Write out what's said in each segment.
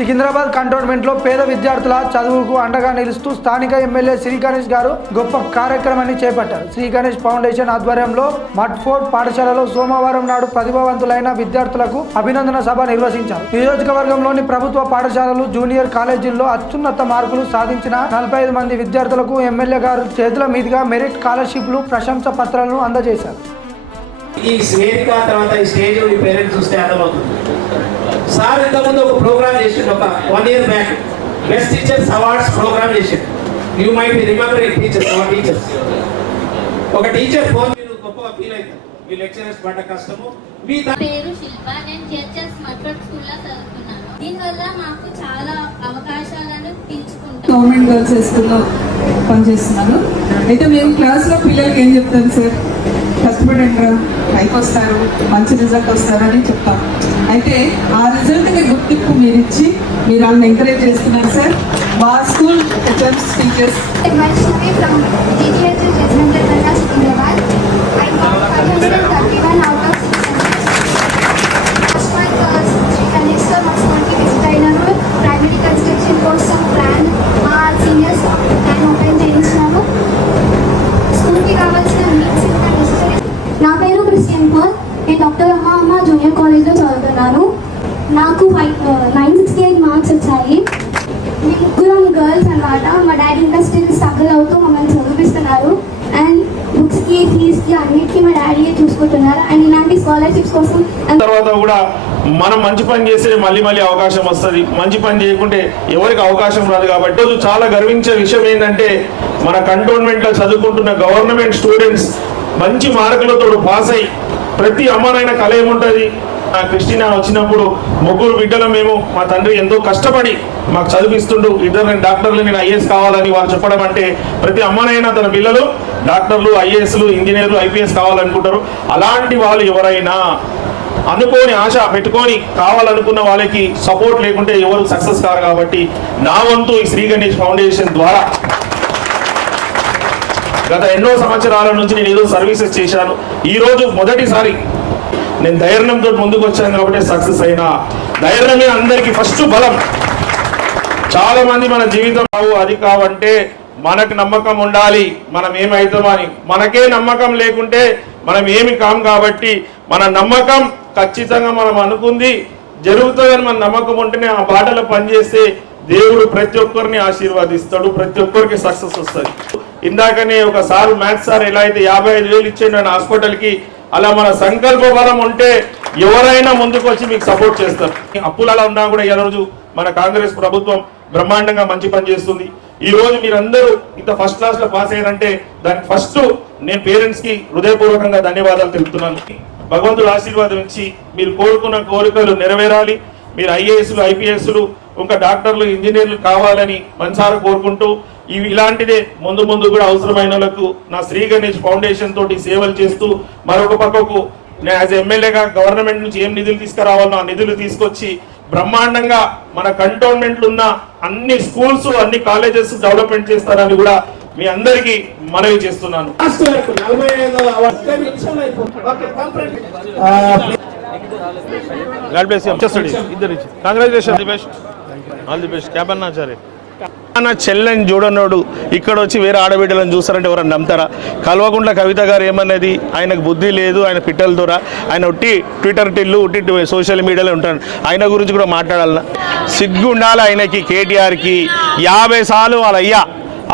సికింద్రాబాద్ కంటోన్మెంట్లో పేద విద్యార్థుల చదువుకు అండగా నిలుస్తూ స్థానిక ఎమ్మెల్యే శ్రీ గణేష్ గారు గొప్ప కార్యక్రమాన్ని చేపట్టారు. శ్రీ గణేష్ ఫౌండేషన్ ఆధ్వర్యంలో మట్ఫోర్డ్ పాఠశాలలో సోమవారం నాడు ప్రతిభావంతులైన విద్యార్థులకు అభినందన సభ నిర్వహించారు. నియోజకవర్గంలోని ప్రభుత్వ పాఠశాలలు, జూనియర్ కాలేజీల్లో అత్యున్నత మార్కులు సాధించిన 45 మంది విద్యార్థులకు ఎమ్మెల్యే గారు చేతుల మీదుగా మెరిట్ స్కాలర్షిప్లు, ప్రశంసా పత్రాలను అందజేశారు. ఈ వేదిక తర్వాత ఈ స్టేజ్ మీ పేరెంట్స్ చూస్తే అర్థమవుతుంది. సార్ ఇంతకుముందు ఒక ప్రోగ్రామ్ చేసిండు, ఒక 1 year back best teachers awards program చేసిండు. You might be remembering teachers, our teachers. ఒక టీచర్ ఫోన్ మీరు గొప్పగా ఫీల్ అవుతారు. మీ లెక్చరర్స్ పడ్డ కష్టము. మీ పేరు శిల్ప, నేను జెడ్జెస్ మట్రోడ్ స్కూల్లో చదువుతున్నాను. దీనివల్ల మాకు చాలా అవకాశాలను పెంచుకుంటాం. గవర్నమెంట్ గర్ల్స్ స్కూల్లో పనిచేస్తున్నాను. అయితే మేము క్లాస్లో పిల్లలకి ఏం చెప్తాను సార్, కష్టపడండి, పైకి వస్తారు, మంచి రిజల్ట్ వస్తారని చెప్తాం. అయితే ఆ రిజల్ట్కి గుర్తింపు మీరు ఇచ్చి మీరు వాళ్ళని ఎంకరేజ్ చేస్తున్నారు సార్. మా స్కూల్ హెచ్ఎంస్ టీచర్స్ నేను డాక్టర్ అమ్మ జూనియర్ కాలేజ్లో చదువుతున్నాను. నాకు 968 మార్క్స్ వచ్చాయి. మేము ముగ్గురం గర్ల్స్ అన్నమాట. మా డాడీ ఇంకా స్టిల్ స్ట్రగుల్ అవుతూ మమ్మల్ని చదివిస్తున్నారు. అండ్ బుక్స్కి, ఫీజ్కి అన్నిటికీ మా డాడీ చూసుకుంటున్నారు. అండ్ ఇలాంటి స్కాలర్షిప్స్ కోసం తర్వాత కూడా మనం మంచి పని చేస్తే మళ్ళీ అవకాశం వస్తుంది. మంచి పని చేయకుంటే ఎవరికి అవకాశం రాదు. కాబట్టి రోజు చాలా గర్వించే విషయం ఏంటంటే మన కంటోన్మెంట్లో చదువుకుంటున్న గవర్నమెంట్ స్టూడెంట్స్ మంచి మార్కులతో పాస్ అయ్యి ప్రతి అమ్మనైనా కళ ఏముంటుంది. క్రిస్టినా వచ్చినప్పుడు ముగ్గురు బిడ్డలు మేము, మా తండ్రి ఎంతో కష్టపడి మాకు చదివిస్తుండు. ఇద్దరు నేను డాక్టర్లు, నేను ఐఏఎస్ కావాలని వారు చెప్పడం అంటే ప్రతి అమ్మనైనా తన పిల్లలు డాక్టర్లు, ఐఏఎస్లు, ఇంజనీర్లు, ఐపీఎస్ కావాలనుకుంటారు. అలాంటి వాళ్ళు ఎవరైనా అనుకోని ఆశ పెట్టుకొని కావాలనుకున్న వాళ్ళకి సపోర్ట్ లేకుంటే ఎవరు సక్సెస్ కారు. కాబట్టి నా వంతు ఈ శ్రీ గణేష్ ఫౌండేషన్ ద్వారా గత ఎన్నో సంవత్సరాల నుంచి నేను ఏదో సర్వీసెస్ చేశాను. ఈరోజు మొదటిసారి నేను ధైర్యంతో ముందుకు వచ్చాను కాబట్టి సక్సెస్ అయినా. ధైర్యమే అందరికీ ఫస్ట్ బలం. చాలా మంది మన జీవితం అది కావంటే మనకు నమ్మకం ఉండాలి, మనం ఏమవుతామో అని. మనకే నమ్మకం లేకుంటే మనం ఏమి కాం. కాబట్టి మన నమ్మకం ఖచ్చితంగా మనం అనుకుంది జరుగుతుందని మన నమ్మకం ఉంటేనే ఆ బాటలో పనిచేస్తే దేవుడు ప్రతి ఒక్కరిని ఆశీర్వాదిస్తాడు, ప్రతి ఒక్కరికి సక్సెస్ వస్తుంది. ఇందాకనే ఒక సార్ మ్యాథ్స్ సార్ ఎలా అయితే 55,000 ఇచ్చాడు ఆయన హాస్పిటల్కి, అలా మన సంకల్ప బలం ఉంటే ఎవరైనా ముందుకు వచ్చి మీకు సపోర్ట్ చేస్తారు. అప్పులు అలా ఉన్నా కూడా ఈ రోజు మన కాంగ్రెస్ ప్రభుత్వం బ్రహ్మాండంగా మంచి పని చేస్తుంది. ఈ రోజు మీరందరూ ఇంత ఫస్ట్ క్లాస్ లో పాస్ అయ్యారంటే దానికి ఫస్ట్ నేను పేరెంట్స్ కి హృదయపూర్వకంగా ధన్యవాదాలు తెలుపుతున్నాను. భగవంతుడు ఆశీర్వాదం ఇచ్చి మీరు కోరుకున్న కోరికలు నెరవేరాలి. మీరు ఐఏఎస్లు, ఐపీఎస్లు, ఇంకా డాక్టర్లు, ఇంజనీర్లు కావాలని మనసారా కోరుకుంటూ ఇలాంటిదే ముందు కూడా అవసరమైన వాళ్ళకు నా శ్రీ గణేష్ ఫౌండేషన్ తోటి సేవలు చేస్తూ మరొక పక్కకు నేను యాజ్ ఎమ్మెల్యేగా గవర్నమెంట్ నుంచి ఏం నిధులు తీసుకురావాలో ఆ నిధులు తీసుకొచ్చి బ్రహ్మాండంగా మన కంటోన్మెంట్లు ఉన్న అన్ని స్కూల్స్, అన్ని కాలేజెస్ డెవలప్మెంట్ చేస్తారని కూడా మీ అందరికీ మనవి చేస్తున్నాను. నా చెల్లెని చూడనోడు ఇక్కడ వచ్చి వేరే ఆడబిడ్డలను చూస్తారంటే ఎవరైనా నమ్ముతారా? కల్వకుంట్ల కవిత గారు ఏమన్నది, ఆయనకు బుద్ధి లేదు, ఆయన పిట్టల ద్వారా ఆయన ఉట్టి ట్విట్టర్ టిల్లు, ఉట్టి సోషల్ మీడియాలో ఉంటాడు. ఆయన గురించి కూడా మాట్లాడాలన్నా సిగ్గు ఉండాలి ఆయనకి. కేటీఆర్కి 50 సార్లు వాళ్ళ అయ్యా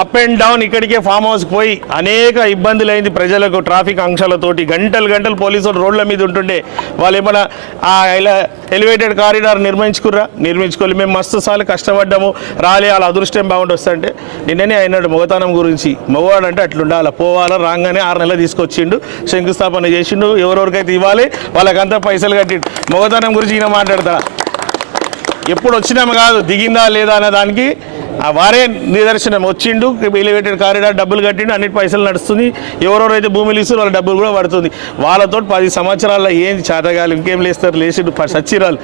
అప్ అండ్ డౌన్ ఇక్కడికే ఫామ్ హౌస్కి పోయి అనేక ఇబ్బందులు అయింది ప్రజలకు. ట్రాఫిక్ ఆంక్షలతోటి గంటలు పోలీసులు రోడ్ల మీద ఉంటుండే వాళ్ళు ఏమైనా ఇలా ఎలివేటెడ్ కారిడార్ నిర్మించుకోవాలి. మేము మస్తు సార్లు కష్టపడ్డాము, రాలే, వాళ్ళ అదృష్టం బాగుండి వస్తుంటే నిన్ననే అయినాడు మొగతనం గురించి. మగవాడంటే అట్లుండాలి, పోవాలా, రాగానే 6 నెలలు తీసుకొచ్చిండు, శంకుస్థాపన చేసిండు, ఎవరెవరికైతే ఇవ్వాలి వాళ్ళకంతా పైసలు కట్టిండు. మొగతనం గురించి ఈయన మాట్లాడతా ఎప్పుడు వచ్చినాము కాదు, దిగిందా లేదా అనే దానికి వారే నిదర్శనం. వచ్చిండు, ఎలివేటెడ్ కారిడార్ డబ్బులు కట్టిండు, అన్నిటి పైసలు నడుస్తుంది. ఎవరెవరైతే భూములు ఇస్తారు వాళ్ళ డబ్బులు కూడా పడుతుంది. వాళ్ళతో 10 సంవత్సరాల్లో ఏంది చేతగాలు ఇంకేం లేస్తారు, లేచిండు సచ్చిరాలు.